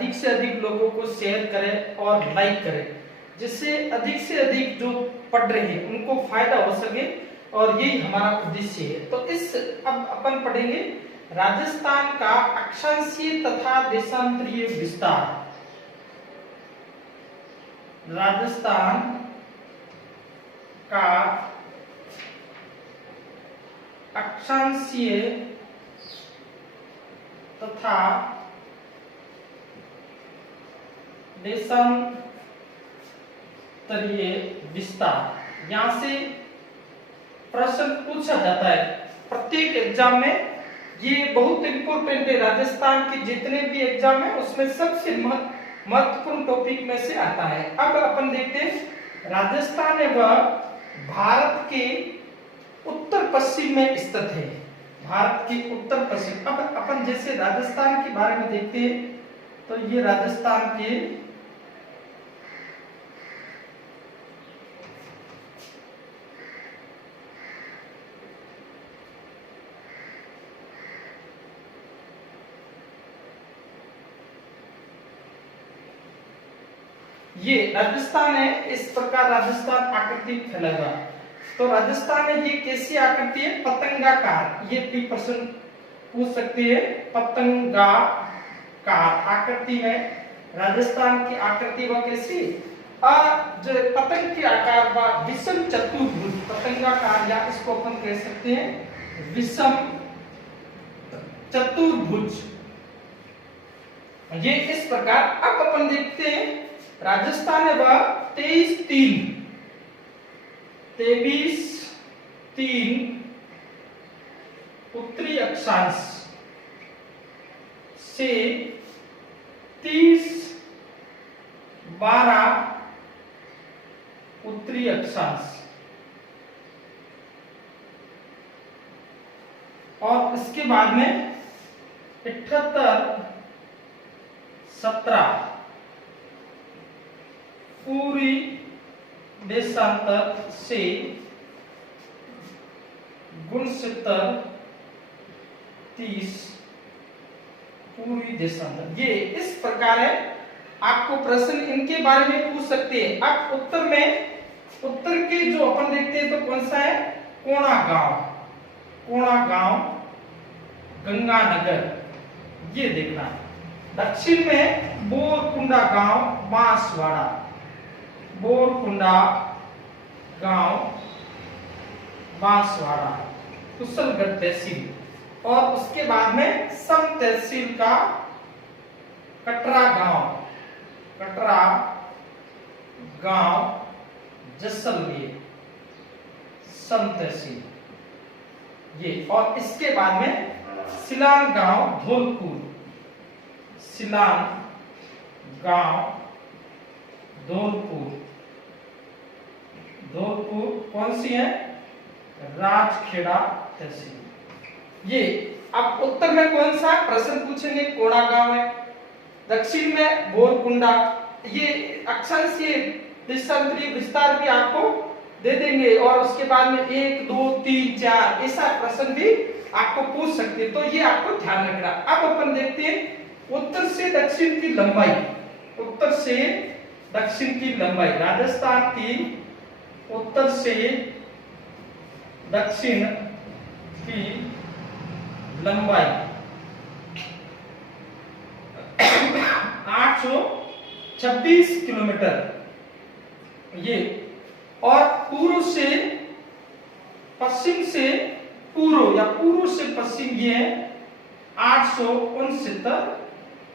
अधिक से अधिक लोगों को शेयर करें और लाइक करें, जिससे अधिक से अधिक जो पढ़ रहे हैं उनको फायदा हो सके, और यही हमारा उद्देश्य है। तो इस अब अपन पढ़ेंगे राजस्थान का अक्षांशीय तथा देशांतरीय विस्तार। राजस्थान का अक्षांशीय तथा देशांतरीय विस्तार। यहां से प्रश्न पूछा जाता है प्रत्येक एग्जाम में, ये बहुत इंपॉर्टेंट है। राजस्थान के जितने भी एग्जाम है उसमें सबसे महत्वपूर्ण टॉपिक में से आता है। अब अपन देखते हैं राजस्थान वह भारत के उत्तर पश्चिम में स्थित है। भारत के उत्तर पश्चिम। अब अपन जैसे राजस्थान के बारे में देखते हैं तो ये राजस्थान के ये राजस्थान है। इस प्रकार राजस्थान आकृति फैला हुआ। तो राजस्थान में ये कैसी आकृति है? पतंगाकार। ये भी प्रश्न पूछ सकते हैं। पतंगाकार आकृति में राजस्थान की आकृति वह कैसी? जो पतंग के आकार व विषम चतुर्भुज पतंगाकार, या इसको अपन कह सकते हैं विषम चतुर्भुज। ये इस प्रकार। अब अपन देखते हैं राजस्थान है वह 23-3 उत्तरी अक्षांश से 30-12 उत्तरी अक्षांश, और इसके बाद में 78-17 पूरी देशांतर से 69-30 पूरी देशांतर। ये इस प्रकार है। आपको प्रश्न इनके बारे में पूछ सकते हैं। अब उत्तर में, उत्तर के जो अपन देखते हैं तो कौन सा है? कोणागांव, गंगानगर, ये देखना है। दक्षिण में बोरकुंडा गांव, बांसवाड़ा, बोरकुंडा गांव, बांसवाड़ा, कुशलगढ़ तहसील, और उसके बाद में सम तहसील का कटरा गांव, जैसलमेर, सम तहसील ये, और इसके बाद में सिलान गांव, धौलपुर, धौलपुर कौन सी है? राजखेड़ा तहसील। ये अब उत्तर में कौन सा प्रश्न पूछेंगे? कोणागांव है। दक्षिण में बोरकुंडा। ये अक्षांशीय देशांतरीय विस्तार भी आपको दे देंगे, और उसके बाद में 1, 2, 3, 4 ऐसा प्रश्न भी आपको पूछ सकते हैं। तो ये आपको ध्यान रखना। अब अपन देखते हैं उत्तर से दक्षिण की लंबाई। उत्तर से दक्षिण की लंबाई, राजस्थान की उत्तर से दक्षिण की लंबाई 826 किलोमीटर ये, और पूर्व से पश्चिम से पूर्व, या पूर्व से पश्चिम ये है 869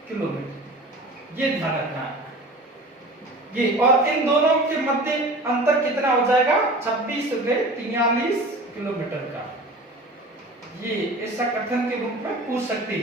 किलोमीटर। ये ध्यान रखना है। ये, और इन दोनों के मध्य अंतर कितना हो जाएगा? 26-43 किलोमीटर का। ये ऐसा कथन के रूप में पूछ सकते।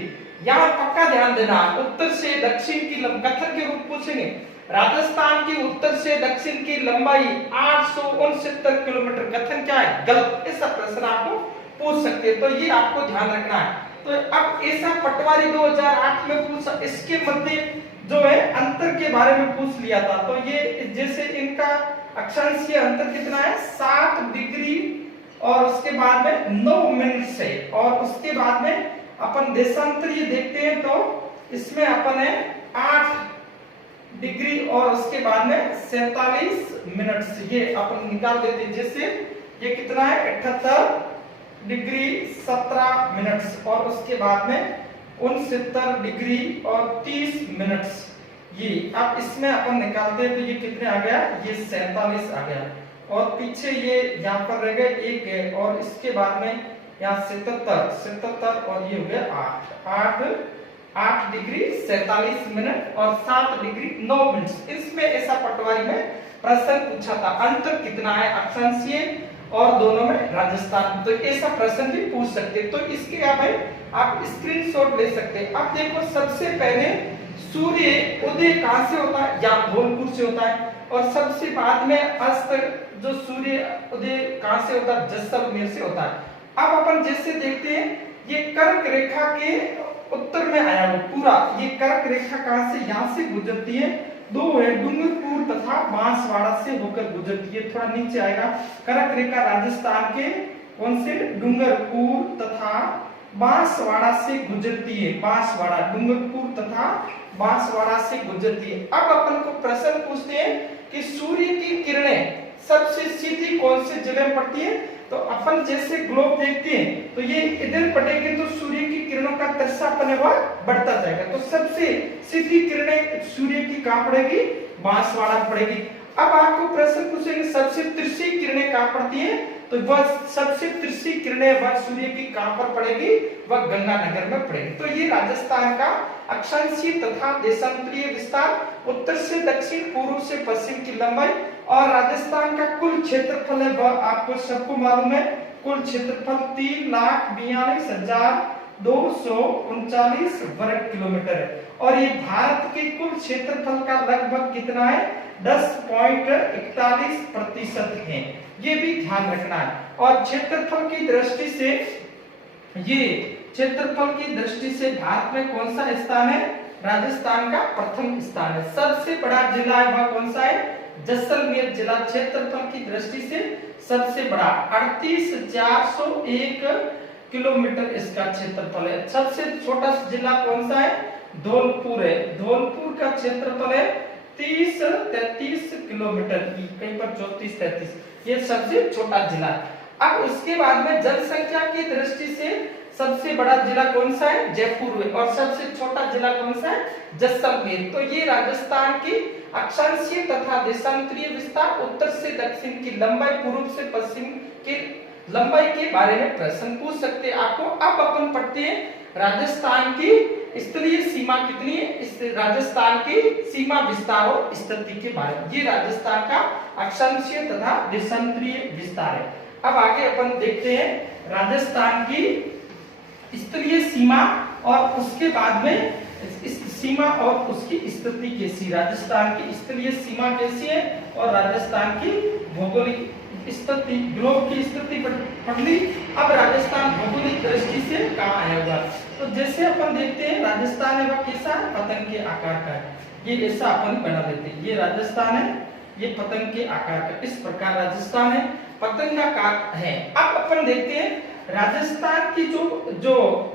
यहाँ पक्का ध्यान देना, उत्तर से दक्षिण की कथन के रूप पूछेंगे। राजस्थान की उत्तर से दक्षिण की लंबाई 869 किलोमीटर, कथन क्या है? गलत। ऐसा प्रश्न आपको पूछ सकते हैं। तो ये आपको ध्यान रखना है। तो अब ऐसा पटवारी 2008 में पूछा, इसके मध्य जो है अंतर के बारे में पूछ लिया था। तो ये जैसे इनका अक्षांशीय अंतर कितना है? 7 डिग्री, और उसके बाद में 9 मिनट से, और उसके बाद में अपन देशांतरीय देखते हैं तो इसमें अपन है 8 डिग्री और उसके बाद में 47 मिनट से ये अपन निकाल देते हैं, जिससे ये कितना है 78 डिग्री 17 मिनट और उसके बाद में 69 डिग्री और 30 मिनट। ये अब इसमें अपन निकालते हैं तो ये कितने आ गया, ये 47 आ गया और पीछे ये यहाँ पर रह गए 1 है और इसके बाद में यहाँ 77 और ये हो गया 8 डिग्री 47 मिनट और 7 डिग्री 9 मिनट। इसमें ऐसा पटवारी में प्रश्न पूछा था, अंतर कितना है अक्षांशीय और दोनों में राजस्थान, तो ऐसा प्रश्न भी पूछ सकते। तो इसके आप स्क्रीनशॉट ले सकते हैं। अब देखो सबसे पहले सूर्य उदय कहां से होता है, या धौलपुर से होता है, और सबसे बाद में अस्त जो सूर्य उदय कहां से होता है, जैसलमेर से होता है। अब अपन जैसे देखते हैं ये कर्क रेखा के उत्तर में आया हुआ पूरा, ये कर्क रेखा कहां से, यहां से गुजरती है, दो है डूंगरपुर तथा बांसवाड़ा से होकर गुजरती है, थोड़ा नीचे आएगा। कर्क रेखा राजस्थान के कौन से, डूंगरपुर तथा बांसवाड़ा से गुजरती है, बांसवाड़ा डूंगरपुर तथा बांसवाड़ा से गुजरती है। अब अपन को प्रश्न पूछते हैं कि सूर्य की किरणें सबसे सीधी कौन से जिले में पड़ती है, तो अपन जैसे ग्लोब देखते हैं तो ये इधर पड़ेगी तो सूर्य की किरणों का तिरछापन है वह बढ़ता जाएगा, तो सबसे सीधी किरणें सूर्य की कहां पड़ेगी, बांसवाड़ा में पड़ेगी। अब आपको प्रश्न पूछेंगे सबसे तिरछी किरणें कहां पड़ती है, तो वह सबसे तिरछी किरणें वह सूर्य की कहां पर पड़ेगी, वह गंगानगर में पड़ेगी। तो ये राजस्थान का अक्षांशीय तथा देशांतरीय विस्तार, उत्तर से दक्षिण, पूर्व से पश्चिम की लंबाई, और राजस्थान का कुल क्षेत्रफल है वह आपको सबको मालूम है, कुल क्षेत्रफल 3,42,239 वर्ग किलोमीटर है। और ये भारत के कुल क्षेत्रफल का लगभग कितना है, 10.41% है, ये भी ध्यान रखना है। और क्षेत्रफल की दृष्टि से, ये क्षेत्रफल की दृष्टि से भारत में कौन सा स्थान है, राजस्थान का प्रथम स्थान है। सबसे बड़ा जिला है वह कौन सा है, जैसलमेर जिला, क्षेत्रफल की दृष्टि से सबसे बड़ा, 38,401 किलोमीटर इसका क्षेत्रफल है। सबसे छोटा जिला कौन सा है, धौलपुर है, धौलपुर का क्षेत्रफल है 30-33 किलोमीटर की, कहीं पर 34-33, ये सबसे छोटा जिला। अब उसके बाद में जनसंख्या की दृष्टि से सबसे बड़ा जिला कौन सा है, जयपुर है, और सबसे छोटा जिला कौन सा है, जैसलमेर। तो ये राजस्थान की अक्षांशीय तथा देशांतरीय विस्तार, उत्तर से दक्षिण की लंबाई, पूर्व से पश्चिम की लंबाई के बारे में प्रश्न पूछ सकते हैं आपको। अब अपन पढ़ते हैं राजस्थान की स्थलीय सीमा कितनी है, इस राजस्थान की सीमा विस्तार और स्थिति के बारे में। ये राजस्थान का अक्षांशीय तथा देशांतरीय विस्तार है। अब आगे अपन देखते हैं राजस्थान की स्थलीय सीमा और उसके बाद में इस सीमा और उसकी स्थिति कैसी, राजस्थान की स्थलीय सीमा कैसी है और राजस्थान की भौगोलिक स्थिति, ग्लोब की स्थिति पढ़ ली। अब राजस्थान भौगोलिक दृष्टि से कहाँ आया हुआ, तो जैसे अपन देखते हैं राजस्थान है वह कैसा, पतंग के आकार का है, ये ऐसा अपन बना देते हैं, ये राजस्थान है, ये पतंग के आकार का, इस प्रकार राजस्थान है, पतंग का आकार है। अब अपन देखते हैं राजस्थान की जो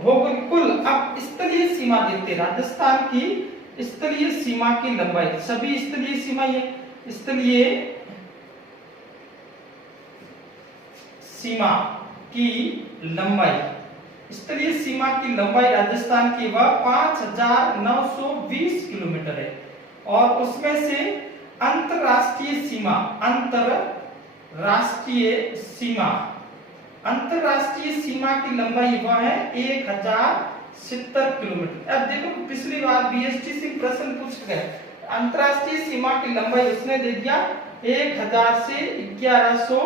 भौगोलिक कुल, अब स्थलीय सीमा देखते हैं, राजस्थान की स्थलीय सीमा की लंबाई, सभी स्थलीय सीमा, ये स्थलीय सीमा की लंबाई, स्थलीय सीमा की लंबाई राजस्थान की वह 5,920 किलोमीटर है। और उसमें से अंतरराष्ट्रीय सीमा, अंतरराष्ट्रीय सीमा की लंबाई वह है 1,070 किलोमीटर। अब देखो पिछली बार बीएसटी से प्रश्न पूछ गए, अंतरराष्ट्रीय सीमा की लंबाई उसने दे दिया 1,000 से 1,100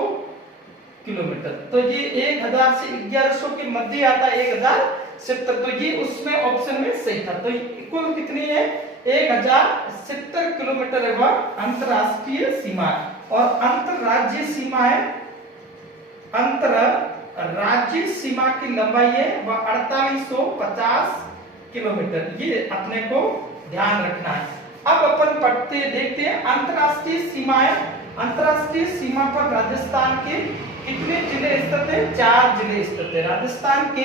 किलोमीटर, तो ये 1,000 से 1,100 के मध्य आता है 1,070, तो ये उसमें ऑप्शन में सही था। तो कुल कितनी है, 1,070 किलोमीटर है वह अंतरराष्ट्रीय सीमा। और अंतरराज्यीय सीमा है, अंतरराज्यीय सीमा की लंबाई है वह 4,850 किलोमीटर, ये अपने को ध्यान रखना है। अब अपन पढ़ते देखते हैं अंतरराष्ट्रीय सीमाएं। अंतरराष्ट्रीय सीमा पर राजस्थान के कितने जिले स्थित है, 4 जिले स्थित है। राजस्थान के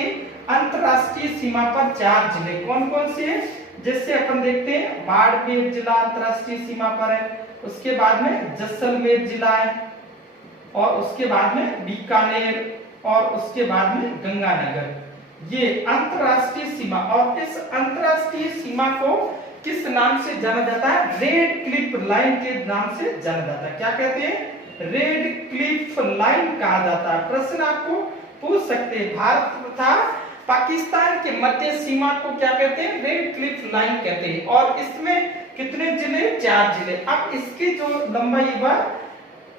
अंतरराष्ट्रीय सीमा पर 4 जिले कौन कौन से हैं, जैसे अपन देखते हैं बाड़मेर जिला अंतरराष्ट्रीय सीमा पर है, उसके बाद में जैसलमेर जिला है, और उसके बाद में बीकानेर, और उसके बाद में गंगानगर, ये अंतरराष्ट्रीय सीमा। और इस अंतरराष्ट्रीय सीमा को किस नाम से जाना जाता है? रेड क्लिफ लाइन के नाम से जाना जाता है। क्या कहते हैं? रेड क्लिफ लाइन कहा जाता है। प्रश्न आपको पूछ सकते हैं, भारत तथा पाकिस्तान के मध्य सीमा को क्या कहते हैं? रेड क्लिफ लाइन कहते हैं। और इसमें कितने जिले? 4 जिले। अब इसकी जो लंबाई वह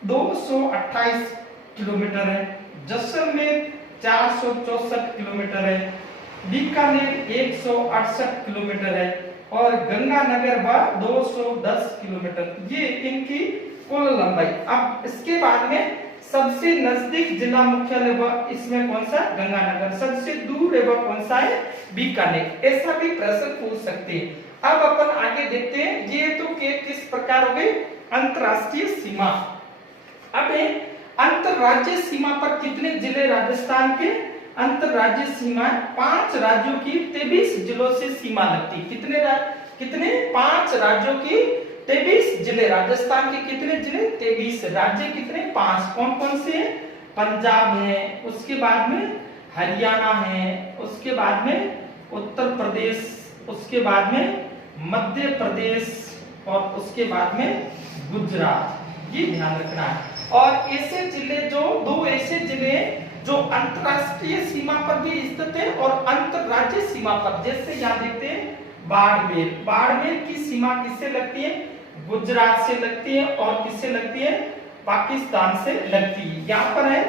228 किलोमीटर है, जैसलमेर 464 किलोमीटर है, बीकानेर 168 किलोमीटर है, और गंगानगर वह 210 किलोमीटर। ये इनकी कुल लंबाई। अब इसके बाद में सबसे नजदीक जिला मुख्यालय वह इसमें कौन सा? गंगानगर। सबसे दूर है वह कौन सा है? बीकानेर। ऐसा भी प्रश्न पूछ सकते हैं। अब अपन आगे देखते हैं, ये तो किस प्रकार हो गई? अंतरराष्ट्रीय सीमा। अब अंतरराज्यीय सीमा पर कितने जिले राजस्थान के? अंतरराज्यीय सीमा 5 राज्यों की 23 जिलों से सीमा लगती। कितने 5 राज्यों की 23 जिले। राजस्थान के कितने जिले? 23। राज्य कितने? 5। कौन कौन से? पंजाब है, उसके बाद में हरियाणा है, उसके बाद में उत्तर प्रदेश, उसके बाद में मध्य प्रदेश, और उसके बाद में गुजरात। ये ध्यान रखना है। और ऐसे जिले जो 2 ऐसे जिले जो अंतरराष्ट्रीय सीमा पर भी स्थित है और अंतरराज्यीय सीमा पर, जैसे यहाँ देखते हैं बाड़मेर। बाड़मेर की सीमा किससे लगती है? गुजरात से लगती है। और किससे लगती है? पाकिस्तान से लगती है। यहाँ पर है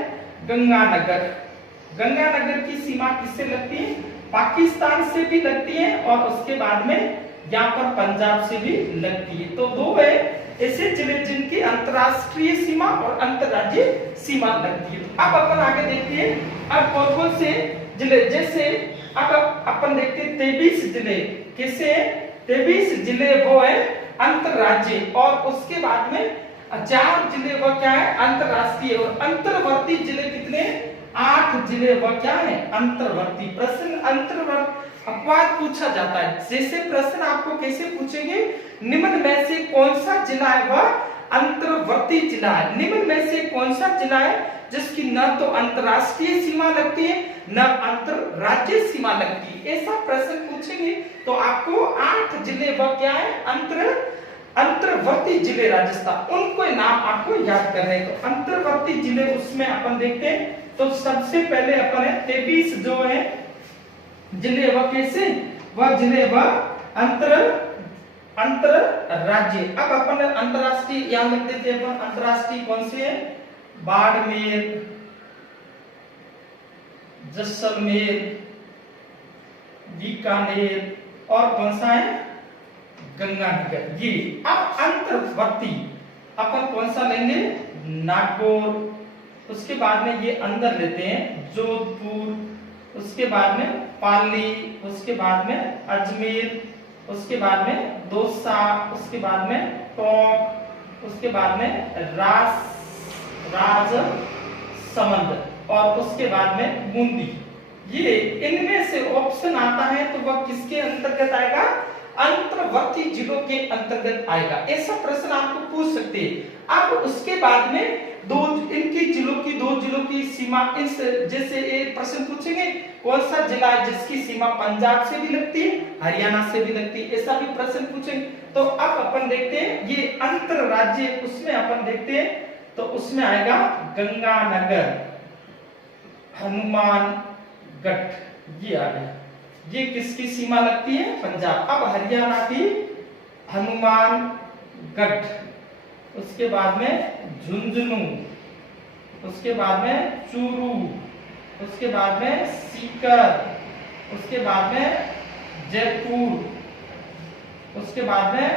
गंगानगर। गंगानगर की सीमा किससे लगती है? पाकिस्तान से भी लगती है, और उसके बाद में यहाँ पर पंजाब से भी लगती है। तो 2 है ऐसे जिले जिनकी अंतरराष्ट्रीय सीमा और अंतरराज्यीय सीमा लगती है। अब अपन आगे देखते हैं, अब कौन कौन से जिले, जैसे अब अपन देखते हैं 23 जिले। किससे? 23 जिले वो है अंतरराज्यीय, और उसके बाद में 4 जिले वह क्या है? अंतरराष्ट्रीय। और अंतर्वर्ती जिले कितने? 8 जिले वह क्या है? अंतर्वर्ती। प्रश्न अंतर्वर्ती अपवाद पूछा जाता है। जैसे प्रश्न आपको कैसे पूछेंगे? निम्न में से कौन सा जिला है वह अंतर्वर्ती जिला है? निम्न में से कौन सा जिला है जिसकी न तो अंतरराष्ट्रीय सीमा लगती है न अंतरराज्यीय सीमा लगती है? ऐसा प्रश्न पूछेंगे तो आपको 8 जिले वह क्या है? अंतर्वर्ती जिले राजस्थान, उनको नाम आपको याद करने। तो अंतर्वर्ती जिले उसमें अपन देखते हैं, तो सबसे पहले अपन है 23 जो है जिले वह कैसे? वह जिले वह अंतरराज्यीय। अब अपन अंतरराष्ट्रीय यहाँ लिख देते हैं। अपन अंतरराष्ट्रीय कौन से है? बाड़मेर, जैसलमेर, बीकानेर, और कौन सा है? गंगानगर। ये अब अंतर्वर्ती अपन कौन सा लेंगे? नागौर, उसके बाद में ये अंदर लेते हैं जोधपुर, उसके बाद में पाली, उसके बाद में अजमेर, उसके बाद में दौसा, उसके बाद में टोंक, उसके बाद में राजसमंद, और उसके बाद में बूंदी। ये इनमें से ऑप्शन आता है तो वह किसके अंतर्गत आएगा? अंतर्वर्ती जिलों के अंतर्गत आएगा। ऐसा प्रश्न आपको पूछ सकते हैं। अब उसके बाद में इनकी जिलों की सीमा, इस जैसे एक प्रश्न पूछेंगे कौन सा जिला है जिसकी सीमा पंजाब से भी लगती है, हरियाणा से भी लगती है, ऐसा भी प्रश्न पूछेंगे। तो अब अपन देखते हैं ये अंतरराज्यीय, उसमें अपन देखते हैं तो उसमें आएगा गंगानगर, हनुमानगढ़, ये आ गया। ये किसकी सीमा लगती है? पंजाब। अब हरियाणा की हनुमानगढ़, उसके बाद में झुंझुनू, उसके बाद में चूरू, उसके बाद में सीकर, उसके बाद में जयपुर, उसके बाद में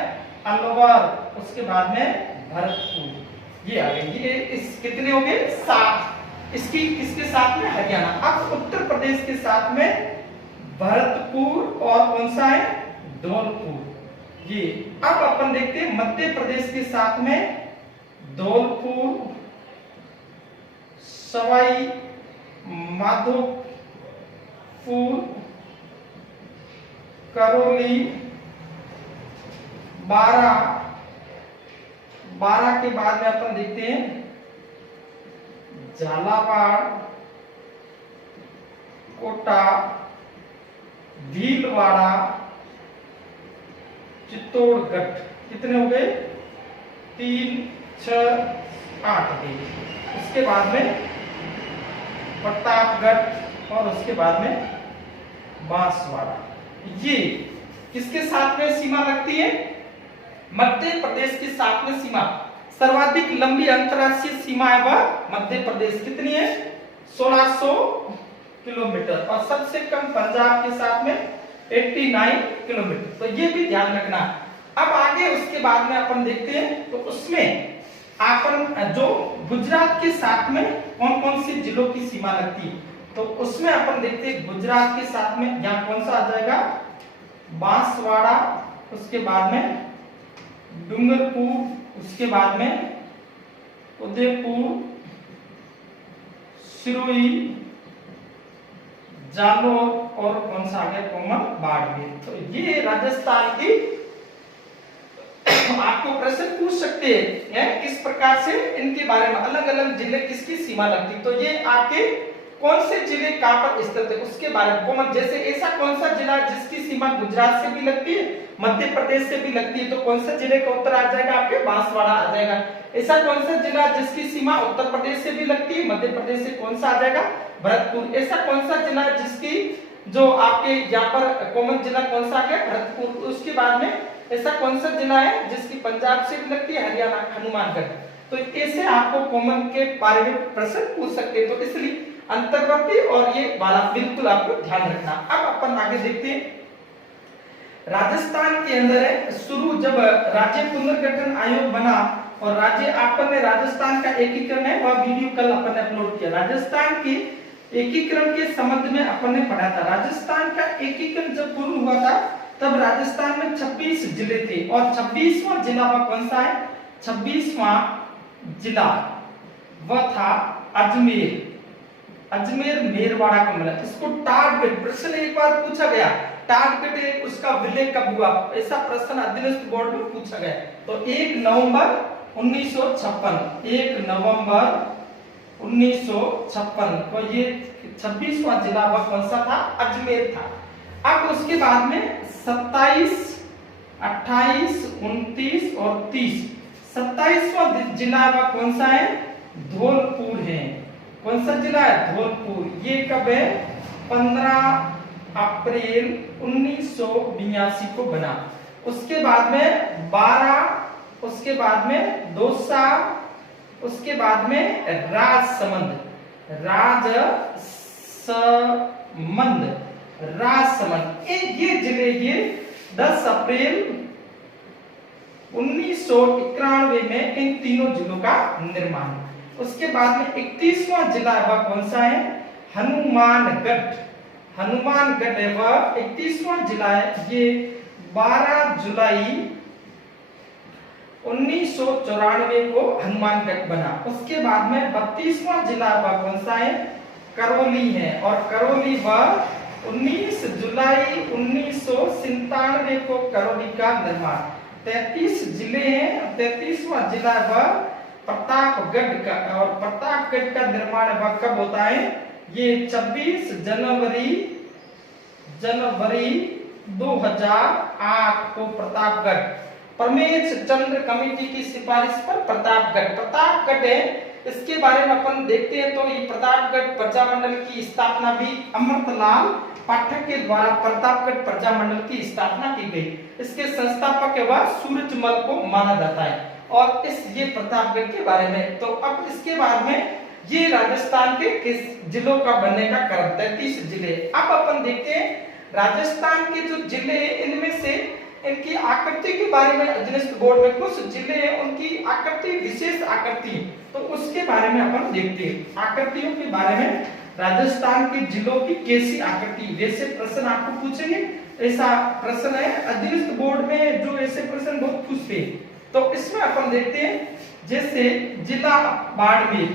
अलवर, उसके बाद में भरतपुर। ये आ गए। ये इस कितने हो गए? 7। इसकी किसके साथ में? हरियाणा। अब उत्तर प्रदेश के साथ में भरतपुर, और कौन सा है? धौलपुर। ये अब अपन देखते हैं मध्य प्रदेश के साथ में धौलपुर, सवाई माधोपुर, करौली, 12 के बाद में अपन देखते हैं झालावाड़, कोटा, भीलवाड़ा, चित्तौड़गढ़। कितने हो गए? 3, 6, 8 गए। उसके बाद में प्रतापगढ़ और उसके बाद में बांसवाड़ा। ये किसके साथ में सीमा लगती है? मध्य प्रदेश के साथ में सीमा। सर्वाधिक लंबी अंतर्राष्ट्रीय सीमा है वह मध्य प्रदेश। कितनी है? 1600 किलोमीटर। और सबसे कम पंजाब के साथ में 89 किलोमीटर। तो ये भी ध्यान रखना। अब आगे उसके बाद में अपन देखते हैं, तो उसमें अपन जो गुजरात के साथ में कौन कौन सी जिलों की सीमा लगती है, तो उसमें अपन देखते हैं गुजरात के साथ में यहाँ कौन सा आ जाएगा? बांसवाड़ा, उसके बाद में डूंगरपुर, उसके बाद में उदयपुर, सिरोही, जालोर और कौन सा आ गया? कोमल बाड़मेर। तो ये राजस्थान की आपको प्रश्न पूछ सकते हैं किस प्रकार से इनके बारे में अलग अलग जिले किसकी सीमा लगती। तो ये आपके कौन से जिले कहां पर स्थित है उसके बारे में कोमल, जैसे ऐसा कौन सा जिला जिसकी सीमा गुजरात से भी लगती है, मध्य प्रदेश से भी लगती है, तो कौन सा जिले का उत्तर आ जाएगा? आपके बांसवाड़ा आ जाएगा। ऐसा कौन सा जिला जिसकी सीमा उत्तर प्रदेश से भी लगती है, मध्य प्रदेश से कौन सा आ जाएगा? भरतपुर। ऐसा कौन सा जिला जिसकी जो आपके यहाँ पर कॉमन जिला कौन सा आ गया? भरतपुर। उसके बाद में ऐसा कौन सा जिला है जिसकी पंजाब से भी लगती है? हरियाणा, हनुमानगढ़। तो ऐसे आपको कॉमन के बारे में प्रश्न पूछ सकते हैं। तो इसलिए अंतर्वर्ती और ये वाला बिल्कुल आपको ध्यान रखना। अब अपन आगे देखते हैं राजस्थान के अंदर है शुरू जब राज्य पुनर्गठन आयोग बना और राज्य आपन ने राजस्थान का एकीकरण है वह वीडियो कल अपन ने अपलोड किया। राजस्थान के एकीकरण के संबंध में अपन ने पढ़ा था। राजस्थान का एकीकरण जब पूर्ण हुआ था तब राजस्थान में 26 जिले थे और 26वां जिला वह कौन सा है? 26वां जिला वह था अजमेर। अजमेर मेरवाड़ा का मिला। इसको टारगेट प्रश्न एक बार पूछा गया, टारगेट एक उसका विलय कब हुआ, ऐसा प्रश्न अधीनस्थ बोर्ड में पूछा गया। तो 1 नवंबर 1956, 1 नवंबर 1956 को ये 26वां जिला वह कौन सा था? अजमेर था। अब उसके बाद में 27, 28, 29 और 30, 27वां जिला वह कौन सा है? धौलपुर है। कौन सा जिला है? धौलपुर। ये कब है? 15 अप्रैल 1982 को बना। उसके बाद में 12, उसके बाद में दौसा, उसके बाद में राजसमंद, राजसमंद। ये जिले ये 10 अप्रैल 1991 में इन तीनों जिलों का निर्माण। उसके बाद में 31वां जिला वह कौन सा है? हनुमानगढ़। हनुमानगढ़ है वह 31वां जिला है। ये 12 जुलाई 1994 को हनुमानगढ़ बना। उसके बाद में 32वां जिला वह कौन सा है? करौली है और करौली वह 19 जुलाई 1997 को करौली का निर्माण। 33 जिले हैं। 33वां जिला वह प्रतापगढ़ का और प्रतापगढ़ का निर्माण वह कब होता है? ये 26 जनवरी 2008 को प्रतापगढ़ परमेश चंद्र कमेटी की सिफारिश पर प्रतापगढ़ है। इसके बारे में अपन देखते हैं तो ये प्रतापगढ़ प्रजामंडल की स्थापना भी अमृतलाल पाठक के द्वारा प्रतापगढ़ प्रजामंडल की स्थापना की गई। इसके संस्थापक वह सूरजमल को माना जाता है और ये प्रतापगढ़ के बारे में। तो अब इसके बाद में ये राजस्थान के किस जिलों का बनने का क्रम 33 जिले। अब अपन देखते हैं राजस्थान के जो जिले इनमें से इनकी आकृति के बारे में अधीनस्थ बोर्ड में कुछ जिले हैं उनकी आकृति विशेष आकृति, तो उसके बारे में अपन देखते हैं। आकृतियों के बारे में राजस्थान के जिलों की कैसी आकृति, वैसे प्रश्न आपको पूछेंगे। ऐसा प्रश्न है अधीनस्थ बोर्ड में जो ऐसे प्रश्न बहुत पूछते हैं। तो इसमें अपन देखते हैं जैसे जिला बाड़मेर।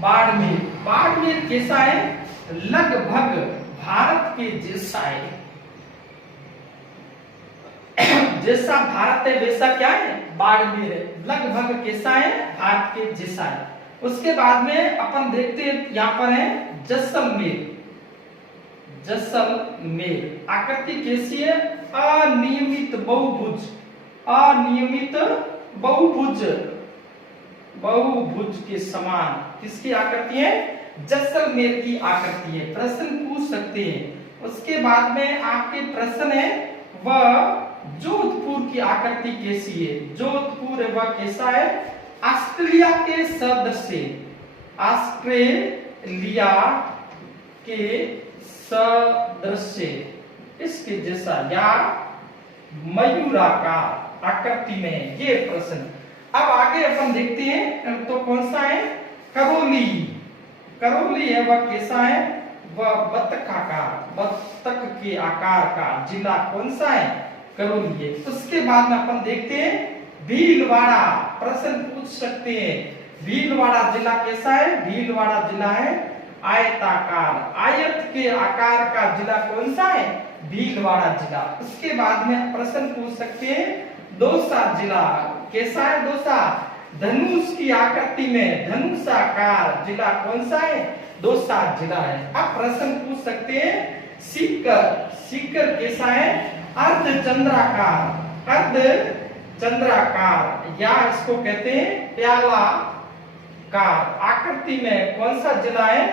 बाड़मेर कैसा है? लगभग भारत के जैसा है। जैसा भारत है वैसा क्या है, बाड़मेर है, लगभग कैसा है, भारत के जैसा है। उसके बाद में अपन देखते हैं यहाँ पर है जैसलमेर। जैसलमेर आकृति कैसी है, अनियमित बहुभुज, अनियमित बहुभुज, बहुभुज के समान किसकी आकृति है, जैसलमेर की आकृति है। प्रश्न पूछ सकते हैं। उसके बाद में आपके प्रश्न है वह जोधपुर की आकृति कैसी है, जोधपुर है वह कैसा है, ऑस्ट्रेलिया के सदृश, ऑस्ट्रेलिया के सदृश, इसके जैसा या मयूराकार आकृति में, ये प्रश्न। अब आगे अपन देखते हैं तो कौन सा है, करौली। करौली है वह कैसा है, वह बत्तखाकार, बत्तख के आकार का जिला कौन सा है, करौली है। उसके बाद में अपन देखते हैं भीलवाड़ा, प्रश्न पूछ सकते हैं भीलवाड़ा जिला कैसा है, भीलवाड़ा जिला है आयताकार, आयत के आकार का जिला कौन सा है, भीलवाड़ा जिला। उसके बाद में प्रश्न पूछ सकते हैं दौसा जिला कैसा है, दौसा धनुष की आकृति में धनुषाकार जिला कौन सा है, दौसा जिला है। अब प्रश्न पूछ सकते हैं सीकर, सीकर कैसा है, अर्धचंद्राकार, अर्धचंद्राकार या इसको कहते हैं प्याला कार आकृति में कौन सा जिला है,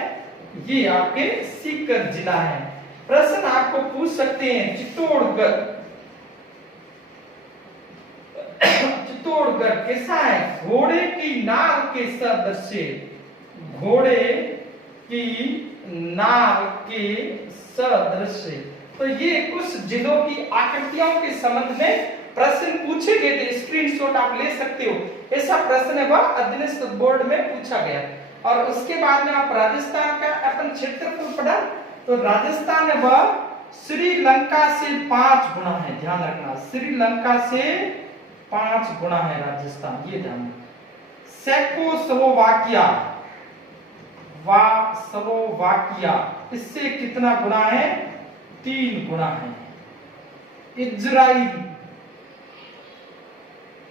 ये आपके सीकर जिला है। प्रश्न आपको पूछ सकते हैं चित्तौड़गढ़, चित्तौड़गढ़ कैसा है, घोड़े की नाल के सदृश, घोड़े की नाल के सदृश। तो ये कुछ जिलों की आकृतियों के संबंध में प्रश्न पूछे गए थे, स्क्रीनशॉट आप ले सकते हो। ऐसा प्रश्न है वह अधीनस्थ बोर्ड में पूछा गया। और उसके बाद में आप राजस्थान का अपन क्षेत्रफल पढ़ा, तो राजस्थान है वह श्रीलंका से 5 गुना है, ध्यान रखना, श्रीलंका से 5 गुना है राजस्थान, ये ध्यान। चेकोस्लोवाकिया, स्लोवाकिया इससे कितना गुना है, 3 गुना है। इजराइल,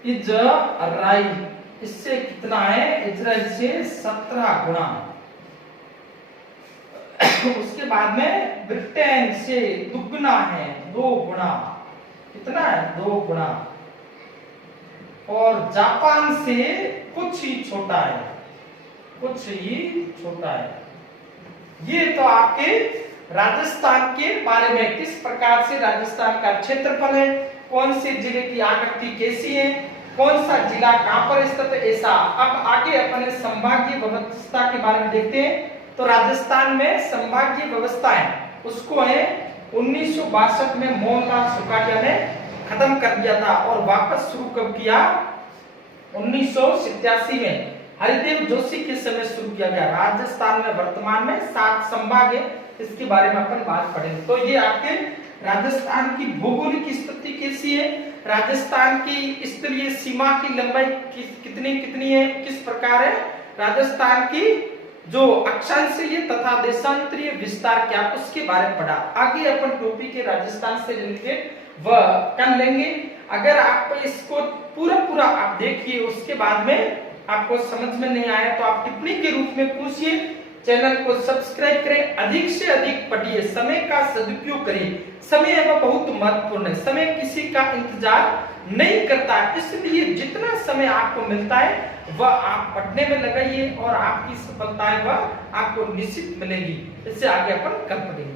इजराइल इससे कितना है, इजराइल से 17 गुना। उसके बाद में ब्रिटेन से दुगना है, 2 गुना, कितना है, 2 गुना। और जापान से कुछ ही छोटा है, कुछ ही छोटा है। ये तो आपके राजस्थान के बारे में, किस प्रकार से राजस्थान का क्षेत्रफल है, कौन से जिले की आकृति कैसी है, कौन सा जिला कहां पर स्थित है, ऐसा। अब आगे अपने संभागीय व्यवस्था के बारे में देखते हैं। तो राजस्थान में संभागीय व्यवस्था है, उसको है 1962 में मोहनलाल सुखाड़िया ने खत्म कर दिया था और वापस शुरू कब किया, 1987 में हरिदेव जोशी के समय शुरू किया गया। राजस्थान में वर्तमान में 7 संभाग है, इसके बारे में अपन बात पढ़ेंगे। तो ये आपके राजस्थान की भौगोलिक स्थिति कैसी है, राजस्थान की स्थलीय सीमा की लंबाई कितनी है, किस प्रकार है, राजस्थान की जो अक्षांशीय तथा देशांतरीय विस्तार क्या, उसके बारे में पढ़ा। आगे अपन टॉपिक है राजस्थान से रिलेटेड वह कर लेंगे। अगर आप इसको पूरा आप देखिए, उसके बाद में आपको समझ में नहीं आया तो आप टिप्पणी के रूप में पूछिए। चैनल को सब्सक्राइब करें, अधिक से अधिक पढ़िए, समय का सदुपयोग करिए। समय वह बहुत महत्वपूर्ण है, समय किसी का इंतजार नहीं करता, इसलिए जितना समय आपको मिलता है वह आप पढ़ने में लगाइए और आपकी सफलताएं वह आपको निश्चित मिलेगी। इससे आगे अपन कल पढ़ेंगे।